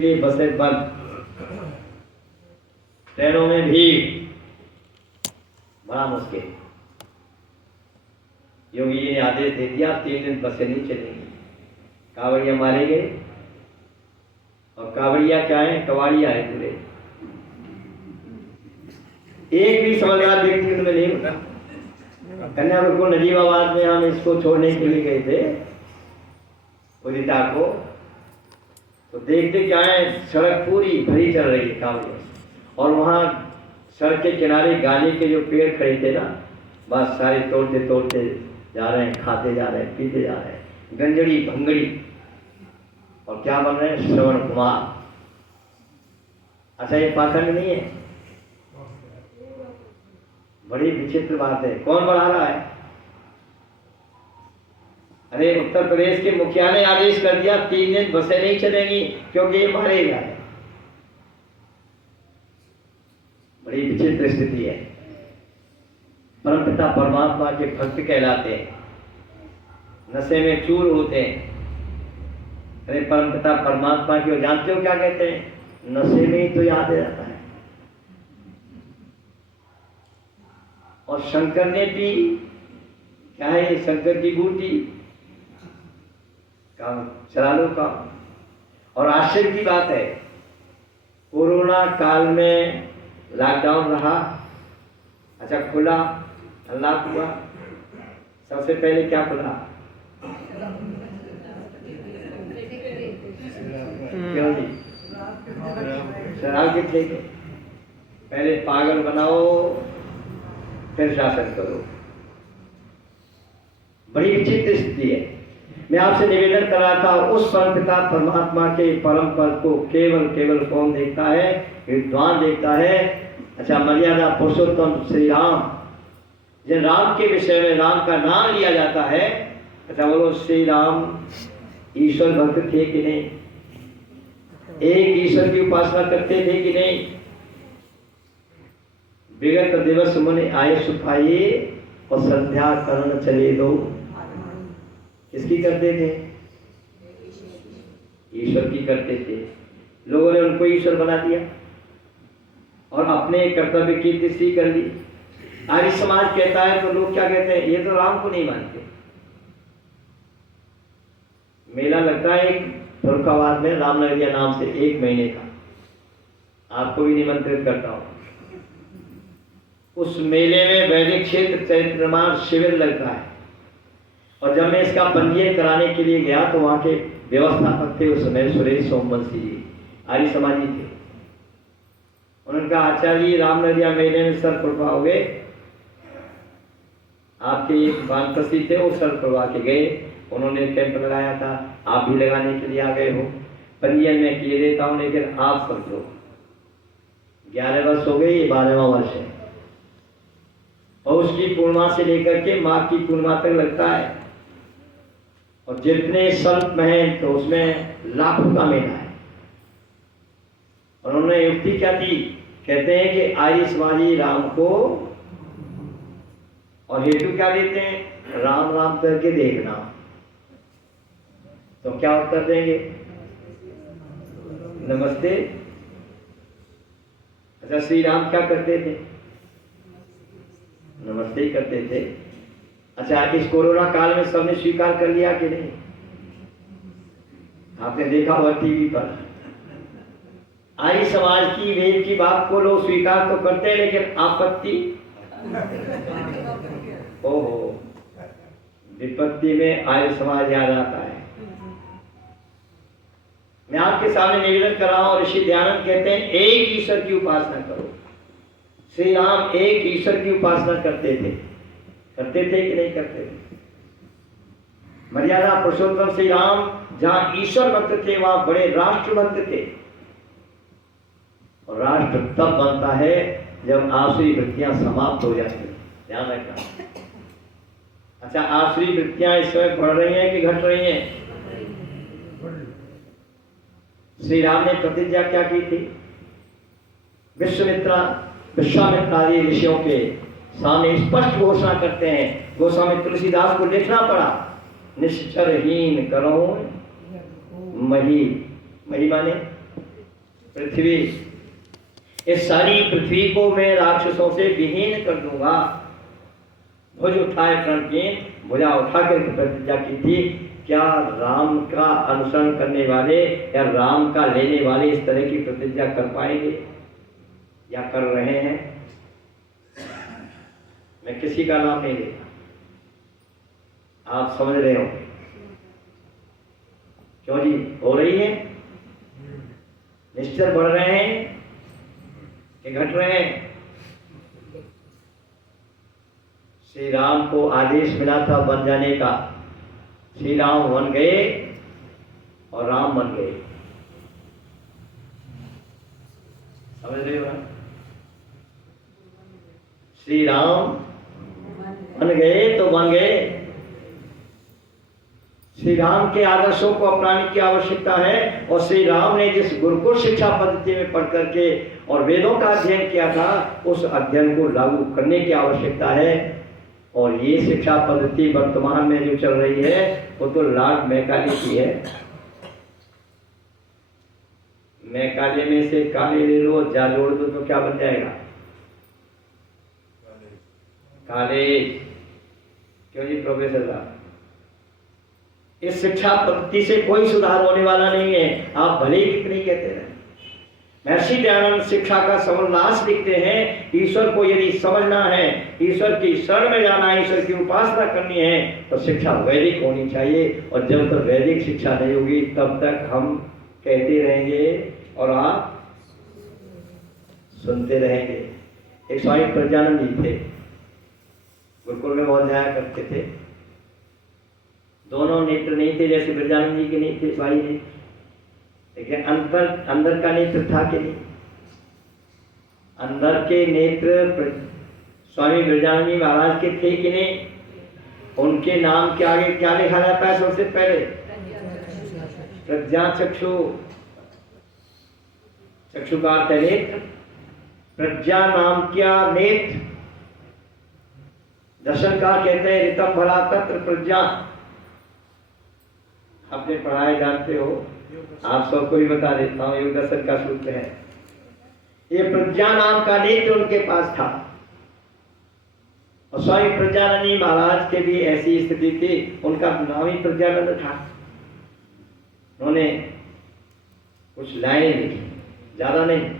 बसें बंद, ट्रेनों में भीड़, बड़ा मुश्किल। योगी जी ने आदेश दे दिया 3 दिन बसें नहीं चलेंगी, कावड़िया मारे गए। और कावड़िया क्या है? कवाड़िया है पूरे। एक भी समझदार व्यक्ति उनमें नहीं होता। कन्याकुमारी नजीबाबाद में हम इसको छोड़ने के लिए गए थे उदिता को, तो देखते क्या है, सड़क पूरी भरी चल रही है कावड़िया, और वहाँ सड़क के किनारे गांजे के जो पेड़ खड़े थे ना, बस सारे तोड़ते तोड़ते जा रहे हैं, खाते जा रहे हैं, पीते जा रहे हैं, गंजड़ी भंगड़ी। और क्या बन रहे हैं? श्रवण कुमार। अच्छा, ये पाखंड नहीं है? बड़ी विचित्र बात है। कौन बढ़ा रहा है? अरे उत्तर प्रदेश के मुखिया ने आदेश कर दिया 3 दिन बसें नहीं चलेंगी क्योंकि ये मारे जाए। बड़ी विचित्र स्थिति है। परमपिता परमात्मा के भक्त कहलाते हैं, नशे में चूर होते हैं। अरे परमपिता परमात्मा की जानते हो क्या कहते हैं? नशे में ही तो याद रहता है। और शंकर ने भी क्या है, ये शंकर की बूटी काम चला लो काम। और आश्चर्य की बात है, कोरोना काल में लॉकडाउन रहा, अच्छा खुला, अनलॉक हुआ, सबसे पहले क्या खुला? क्यों जी? शराब के ठेके। पहले पागल बनाओ फिर शासन करो। बड़ी विचित्र स्थिति है। मैं आपसे निवेदन कर रहा था, उस परमपिता परमात्मा के परम पद को केवल कौन देखता है? विद्वान देखता है। अच्छा, मर्यादा पुरुषोत्तम श्री राम, जिन राम के विषय में राम का नाम लिया जाता है, अच्छा बोलो, श्री राम ईश्वर भक्त थे कि नहीं? एक ईश्वर की उपासना करते थे कि नहीं? विगत दिवस मुनि आए सुखाइए और संध्या करण चले दो। किसकी करते थे? ईश्वर की करते थे। लोगों ने उनको ईश्वर बना दिया और अपने कर्तव्य की तीसरी कर ली। आर्य समाज कहता है तो लोग क्या कहते हैं? ये तो राम को नहीं मानते। मेला लगता है एक फरुखाबाद में, रामनगरिया नाम से, 1 महीने का, आपको भी निमंत्रित करता हूं। उस मेले में वैदिक क्षेत्र चैत्रमास शिविर लगता है, और जब मैं इसका पंजीयन कराने के लिए गया तो वहां के व्यवस्थापक थे उस समय सुरेश सोमवंशी जी, आर्य समाजी थे। उनका आचार्य जी रामनगरिया मेले में सर प्रभा हो गए, आपके एक वानप्रस्थी थे, वो सर प्रभा के गए, उन्होंने कैंप लगाया था, आप भी लगाने के लिए आ गए हो। पंजीयन में किए देता हूँ, लेकिन आप समझो 11 वर्ष हो गए, ये 12वां वर्ष है, और उसकी पूर्णिमा से लेकर के माघ की पूर्णिमा तक लगता है। और जितने संत महंत तो उसमें लाखों का मेला है। और उन्होंने युक्ति क्या दी? कहते हैं कि आर्य समाजी राम को, और हेतु क्या देते हैं? राम राम करके देखना। तो क्या उत्तर देंगे? नमस्ते। अच्छा, श्री राम क्या करते थे? नमस्ते ही करते थे। अच्छा, इस कोरोना काल में सबने स्वीकार कर लिया कि नहीं? आपने देखा हुआ टीवी पर, आर्य समाज की वेद की बात को लोग स्वीकार तो करते हैं, लेकिन आपत्ति, ओहो, विपत्ति में आर्य समाज याद आता है। मैं आपके सामने निवेदन कर रहा हूं, ऋषि दयानंद कहते हैं एक ईश्वर की उपासना करो। श्री राम एक ईश्वर की उपासना करते थे कि नहीं करते थे? मर्यादा पुरुषोत्तम श्री राम जहां ईश्वर भक्त थे, वहां बड़े राष्ट्र भक्त थे। और राष्ट्र तब बनता है जब आसुरी वृत्तियां समाप्त हो जाती हैं, ध्यान रखना। अच्छा, आसुरी वृत्तियां इस समय बढ़ रही हैं कि घट रही हैं? श्री राम ने प्रतिज्ञा क्या की थी? विश्वामित्र आदि ऋषियों के सामने स्पष्ट घोषणा करते हैं। गोस्वामी तुलसीदास को लिखना पड़ा, निश्चरहीन करो मही, मही माने पृथ्वी, इस सारी पृथ्वी को मैं राक्षसों से विहीन कर दूंगा। भुज उठाए प्रणकीन, भुजा उठाकर प्रतिज्ञा की थी। क्या राम का अनुसरण करने वाले या राम का लेने वाले इस तरह की प्रतिज्ञा कर पाएंगे या कर रहे हैं? मैं किसी का नाम नहीं लेता, आप समझ रहे हो क्यों जी? हो रही है? निश्चय बढ़ रहे हैं कि घट रहे हैं? श्री राम को आदेश मिला था बन जाने का, श्री राम बन गए और राम बन गए। समझ रहे हो ना? श्री राम बन गए तो बन गए। श्री राम के आदर्शों को अपनाने की आवश्यकता है, और श्री राम ने जिस गुरुकुल शिक्षा पद्धति में पढ़ करके और वेदों का अध्ययन किया था, उस अध्ययन को लागू करने की आवश्यकता है। और ये शिक्षा पद्धति वर्तमान में जो चल रही है वो तो लॉर्ड मैकाले की है। मैकाले में से काले ले लो, जा जोड़ दो तो क्या बन जाएगा? काले। क्यों जी प्रोफेसर साहब? इस शिक्षा पद्धति से कोई सुधार होने वाला नहीं है, आप भले ही कितनी कहते हैं। महर्षि दयानंद शिक्षा का समोल्लास लिखते हैं, ईश्वर को यदि समझना है, ईश्वर की शरण में जाना है, ईश्वर की उपासना करनी है, तो शिक्षा वैदिक होनी चाहिए। और जब तक वैदिक शिक्षा नहीं होगी तब तक हम कहते रहेंगे और आप सुनते रहेंगे। एक स्वामी प्रज्ञानंद जी थे, गुरुकुल में बहुत जाया करते थे। दोनों नेत्र नहीं थे, जैसे प्रज्ञानंद जी के नहीं थे स्वामी जी, लेकिन अंदर का नेत्र था कि नहीं? अंदर के नेत्र स्वामी ब्रजानंद जी महाराज के थे कि नहीं? उनके नाम के आगे क्या लिखा जाता है सबसे पहले? प्रज्ञा चक्षु। चक्षु का अर्थ है नेत्र। प्रज्ञा नाम क्या नेत्र। दर्शन का कहते हैं ऋतम भला तत्र प्रज्ञा। आपने पढ़ाए जानते हो, आप सबको भी बता देता हूँ, योग दर्शन का सूत्र है। ये प्रज्ञा नाम का नेत्र उनके पास था, और स्वामी प्रज्ञानंद जी महाराज के भी ऐसी स्थिति थी, उनका नाम ही प्रज्ञानंद था। उन्होंने कुछ लाइनें लिखी, ज्यादा नहीं,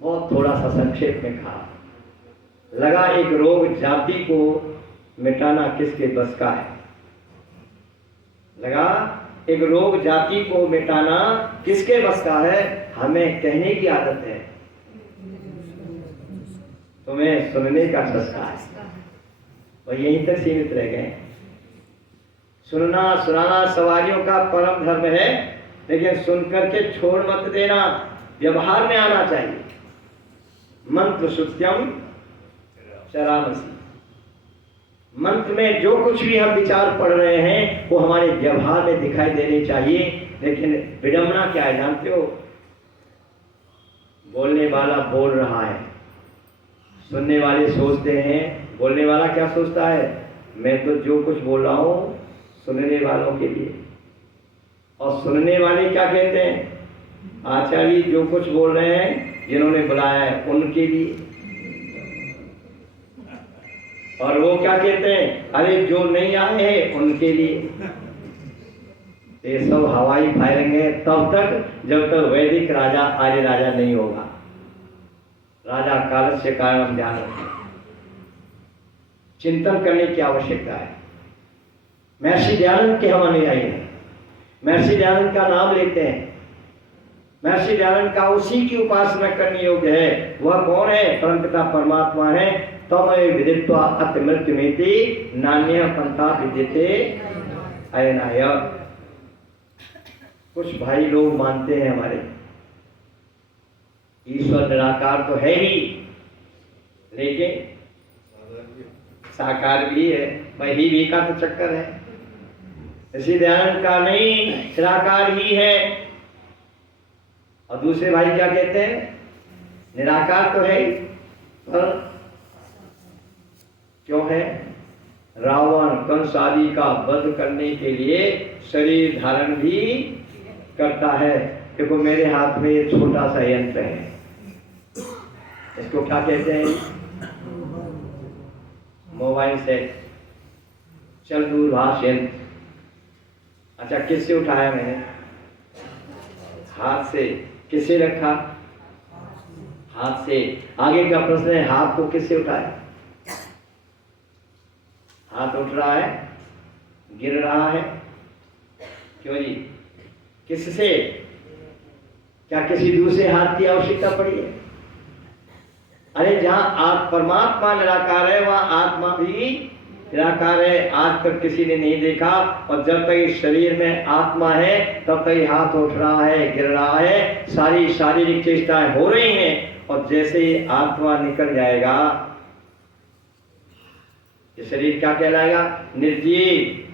बहुत थोड़ा सा संक्षेप में कहा। लगा एक रोग जाति को मिटाना किसके बस का है। लगा एक रोग जाति को मिटाना किसके बस का है। हमें कहने की आदत है, तुम्हें सुनने का चस्का है, और यहीं तक सीमित रह गए। सुनना सुनाना सवारियों का परम धर्म है, लेकिन सुनकर के छोड़ मत देना, व्यवहार में आना चाहिए। मंत्र सुत्यम चरामसी। मंत्र में जो कुछ भी हम विचार पढ़ रहे हैं वो हमारे व्यवहार में दिखाई देने चाहिए। लेकिन विडंबना क्या है जानते हो? बोलने वाला बोल रहा है, सुनने वाले सोचते हैं, बोलने वाला क्या सोचता है? मैं तो जो कुछ बोल रहा हूं सुनने वालों के लिए। और सुनने वाले क्या कहते हैं? आचार्य जो कुछ बोल रहे हैं, जिन्होंने बुलाया है उनके लिए। और वो क्या कहते हैं? अरे जो नहीं आए हैं उनके लिए। ये सब हवाई फायरिंग है तब तक जब तक वैदिक राजा आर्य राजा नहीं होगा। राजा काल से कारण ध्यान रखें, चिंतन करने की आवश्यकता है। महर्षि दयानंद के हम अनुयायी हैं, महर्षि दयानंद का नाम लेते हैं। महर्षि दयानंद का उसी की उपासना करने योग्य है। वह कौन है? परमपिता परमात्मा है। तमय विदित्वा अति मृत्युमेति नान्य पंथा विद्यते अयनाय। कुछ भाई लोग मानते हैं हमारे ईश्वर निराकार तो है ही, लेकिन साकार भी है। वही भी का तो चक्कर है। इसी दयानंद का नहीं, निराकार ही है। और दूसरे भाई क्या कहते हैं? निराकार तो है ही, पर क्यों है? रावण कंस आदि का वध करने के लिए शरीर धारण भी करता है। देखो मेरे हाथ में ये छोटा सा यंत्र है, इसको क्या कहते हैं? मोबाइल सेट, चल दूरभाष यंत्र। अच्छा, किससे उठाया मैंने? हाथ से। किससे रखा? हाथ से। आगे का प्रश्न है, हाथ को किससे उठाया? हाथ उठ रहा है, गिर रहा है, क्यों जी? किससे? क्या किसी दूसरे हाथ की आवश्यकता पड़ी है? अरे जहां परमात्मा निराकार है वहां आत्मा भी निराकार है। आज तक किसी ने नहीं देखा, और जब तक इस शरीर में आत्मा है तब तक हाथ उठ रहा है, गिर रहा है, सारी शारीरिक चेष्टाएं हो रही हैं। और जैसे ही आत्मा निकल जाएगा, ये शरीर क्या कहलाएगा? निर्जीव।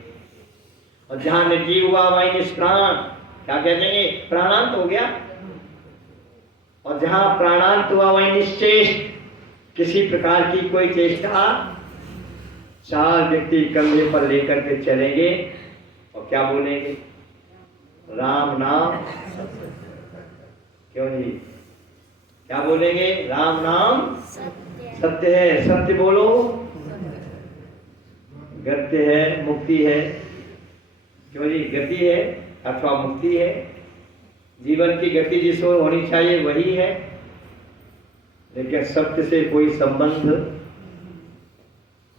और जहां निर्जीव हुआ वहीं निष्प्राण, क्या कह देंगे? प्राणांत हो गया। और जहां प्राणांत हुआ वहीं निश्चेष्ट, किसी प्रकार की कोई चेष्टा। चार व्यक्ति कंधे पर लेकर के चलेंगे और क्या बोलेंगे? राम नाम। क्यों जी? क्या बोलेंगे? राम नाम सत्य है। सत्य बोलो। गति है, मुक्ति है। क्यों जी? गति है अथवा मुक्ति है। जीवन की गति जिस ओर होनी चाहिए वही है, लेकिन सत्य से कोई संबंध,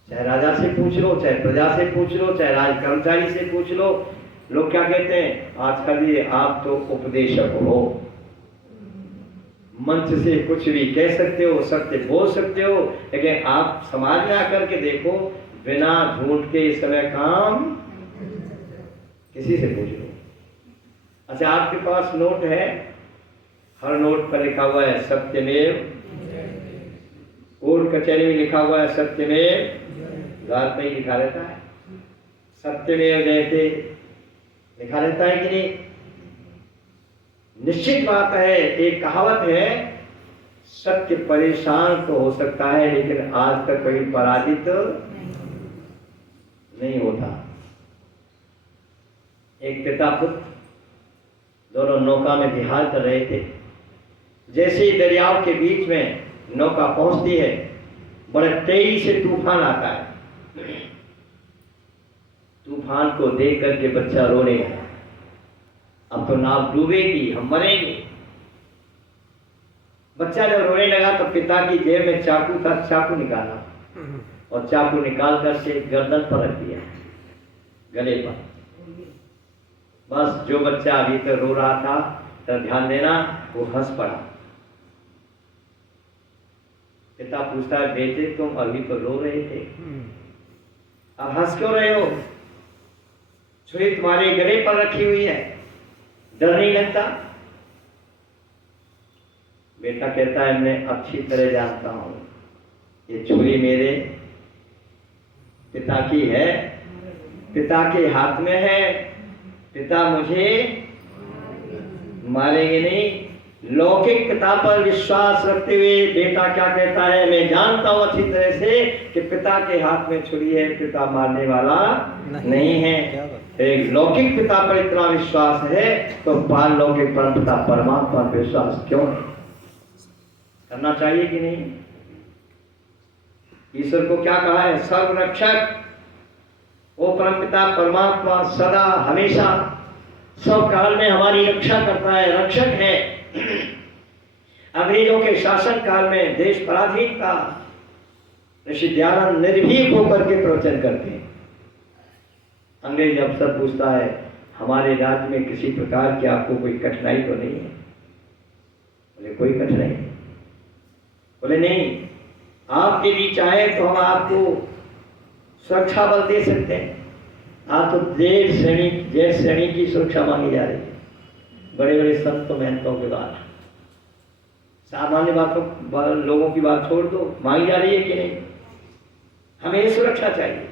चाहे राजा से पूछ लो, चाहे प्रजा से पूछ लो, चाहे राज कर्मचारी से पूछ लो, लोग क्या कहते हैं? आजकल ये आप तो उपदेशक हो, मंच से कुछ भी कह सकते हो, सत्य बोल सकते हो, लेकिन आप समाज में आकर के देखो, बिना झूठ के इस समय काम किसी से पूछ लो। अच्छा, आपके पास नोट है, हर नोट पर लिखा हुआ है सत्यमेव, कोर्ट कचहरी में लिखा हुआ है सत्यमेव, द्वार पर ही लिखा रहता है सत्यमेव जयते, लिखा रहता है कि नहीं? निश्चित बात है, एक कहावत है, सत्य परेशान तो हो सकता है लेकिन आज तक कभी पराजित नहीं होता। एक पिता पुत्र दोनों नौका में विहार कर रहे थे। जैसे ही दरियाओं के बीच में नौका पहुंचती है, बड़े तेजी से तूफान आता है। तूफान को देख करके बच्चा रोने लगा, अब तो नाव डूबेगी, हम मरेंगे। बच्चा जब रोने लगा तो पिता की जेब में चाकू था, चाकू निकाला और चाकू निकाल कर से गर्दन पर रख दिया, गले पर। बस जो बच्चा अभी तक रो रहा था, तो ध्यान देना, वो हंस पड़ा। पिता पूछता है, बेटे तुम अभी तो रो रहे थे, अब हंस क्यों रहे हो? छुरी तुम्हारे गले पर रखी हुई है, डर नहीं लगता? बेटा कहता है, मैं अच्छी तरह जानता हूं ये छुरी मेरे पिता की है, पिता के हाथ में है, पिता मुझे मारेंगे नहीं। लौकिक पिता पर विश्वास रखते हुए बेटा क्या कहता है, मैं जानता हूं अच्छी तरह से कि पिता के हाथ में छुरी है, पिता मारने वाला नहीं है। एक लौकिक पिता पर इतना विश्वास है तो बाल लौकिक परमपिता परमात्मा पर विश्वास क्यों नहीं करना चाहिए कि नहीं? ईश्वर को क्या कहा है? सर्वरक्षक। वो परमपिता परमात्मा सदा हमेशा सब काल में हमारी रक्षा करता है, रक्षक है। अंग्रेजों के शासन काल में देश पराधीन था, ऋषि दयानंद निर्भीक होकर के प्रवचन करते हैं। अंग्रेज अफसर पूछता है, हमारे राज्य में किसी प्रकार की आपको कोई कठिनाई तो नहीं है? बोले कोई कठिनाई नहीं। बोले नहीं, आपके लिए चाहे तो हम आपको सुरक्षा बल दे सकते हैं। आप तो जय श्रेणी की सुरक्षा मांगी जा रही है, बड़े बड़े संतों महंतों के बाद। सामान्य बातों लोगों की बात छोड़ दो, मांगी जा रही है कि नहीं? हमें सुरक्षा चाहिए।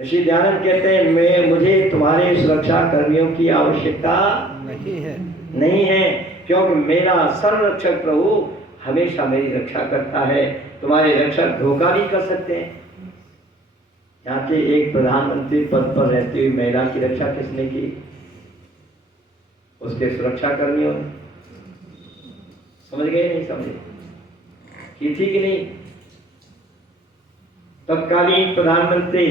ऋषि दयानंद कहते हैं, मुझे तुम्हारे सुरक्षा कर्मियों की आवश्यकता नहीं है, क्योंकि मेरा सर्वरक्षक प्रभु हमेशा मेरी रक्षा करता है। तुम्हारे रक्षक धोखा भी कर सकते हैं। यहाँ के एक प्रधानमंत्री पद पर रहती हुई महिला की रक्षा किसने की? उसके सुरक्षा कर्मियों ने। समझ गए नहीं समझे? की थी कि नहीं? तत्कालीन प्रधानमंत्री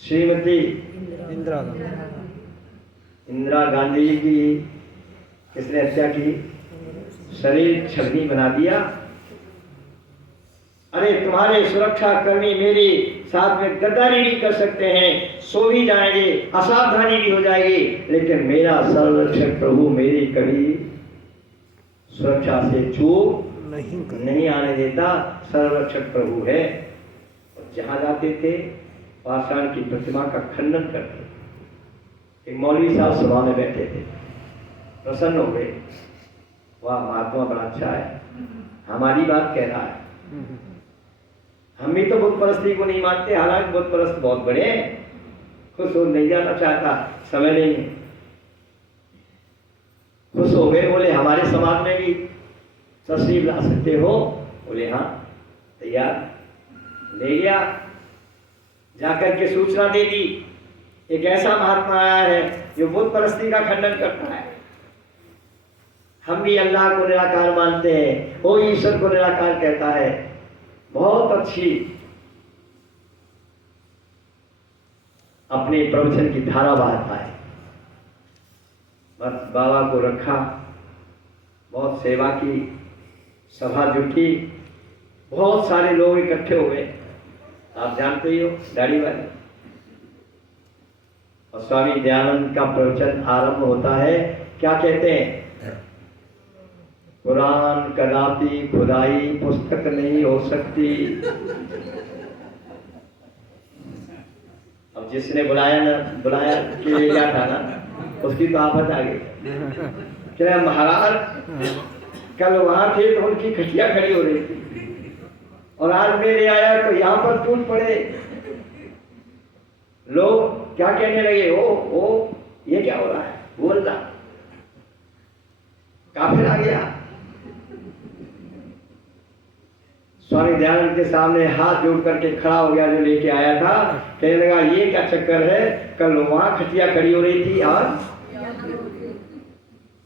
श्रीमती इंदिरा गांधी जी की किसने हत्या की? शरीर छलनी बना दिया। अरे तुम्हारे सुरक्षा कर्मी मेरे साथ में गद्दारी भी कर सकते हैं, सो भी जाएंगे, असावधानी भी हो जाएगी, लेकिन मेरा सर्वरक्षक प्रभु मेरी कभी सुरक्षा से चूक नहीं आने देता। सर्वरक्षक प्रभु है। जहां जाते थे पाषाण की प्रतिमा का खंडन करते। एक मौलवी साहब सभा में बैठे थे, प्रसन्न हो गए, वाह महात्मा बड़ा अच्छा है, हमारी बात कह रहा है। हम भी तो बुत परस्ती को नहीं मानते, हालांकि बुत परस्त बहुत बड़े हैं। खुश हो नहीं जाना चाहता, समय नहीं है। खुश हो गए, बोले हमारे समाज में भी तस्वीर ला सकते हो? बोले हाँ तैयार। ले गया, जाकर के सूचना दे दी, एक ऐसा महात्मा आया है जो बुत परस्ती का खंडन करता है। हम भी अल्लाह को निराकार मानते हैं, वो ईश्वर को निराकार कहता है। बहुत अच्छी अपने प्रवचन की धारा बहाता है। बस बाबा को रखा, बहुत सेवा की, सभा जुटी, बहुत सारे लोग इकट्ठे हो गए। आप जानते ही हो, दाढ़ी वाले। और स्वामी दयानंद का प्रवचन आरंभ होता है, क्या कहते हैं? कुरान कदापि खुदाई पुस्तक नहीं हो सकती। अब जिसने बुलाया के लिए क्या था ना, उसकी तो आफत आ गई। क्या महाराज कल वहां थे तो उनकी खटिया खड़ी हो रही थी, और आज मेरे आया तो यहाँ पर टूट पड़े। लोग क्या कहने लगे, ओ ये क्या हो रहा है? बोलना काफिर आ गया। स्वामी दयानंद के सामने हाथ जोड़ करके खड़ा हो गया जो लेके आया था। कहने लगा ये क्या चक्कर है, कल वहां खटिया खड़ी हो रही थी, आज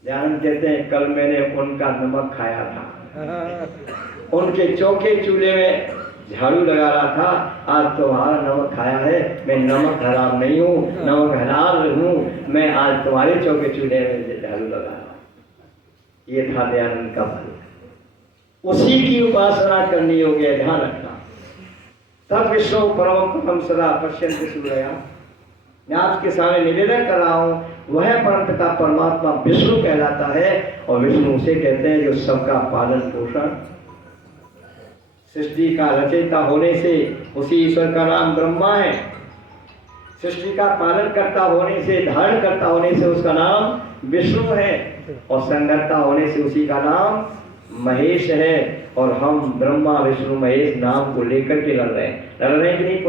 दयानंद कहते हैं कल मैंने उनका नमक खाया था, उनके चौके चूल्हे में झाड़ू लगा रहा था। आज तुम्हारा नमक खाया है, मैं नमक हराम नहीं हूँ, नमक हलाल हूँ, मैं आज तुम्हारे चौके चूल्हे में झाड़ू लगा रहा हूँ। ये था दयानंद का फल। उसी की उपासना करनी होगी, ध्यान रखना। तब विश्व परम सदा पश्यन्ति सूरया। मैं आपके सामने निवेदन कर रहा हूँ, वह परम पिता परमात्मा विष्णु कहलाता है। और विष्णु उसे कहते हैं जो सबका पालन पोषण, सृष्टि का रचयिता होने से उसी ईश्वर का नाम ब्रह्मा है। सृष्टि का पालन करता होने से, धारण करता होने से उसका नाम विष्णु है, और संगरता होने से उसी का नाम महेश है। और हम ब्रह्मा विष्णु महेश नाम को लेकर के लड़ रहे हैं कि नहीं?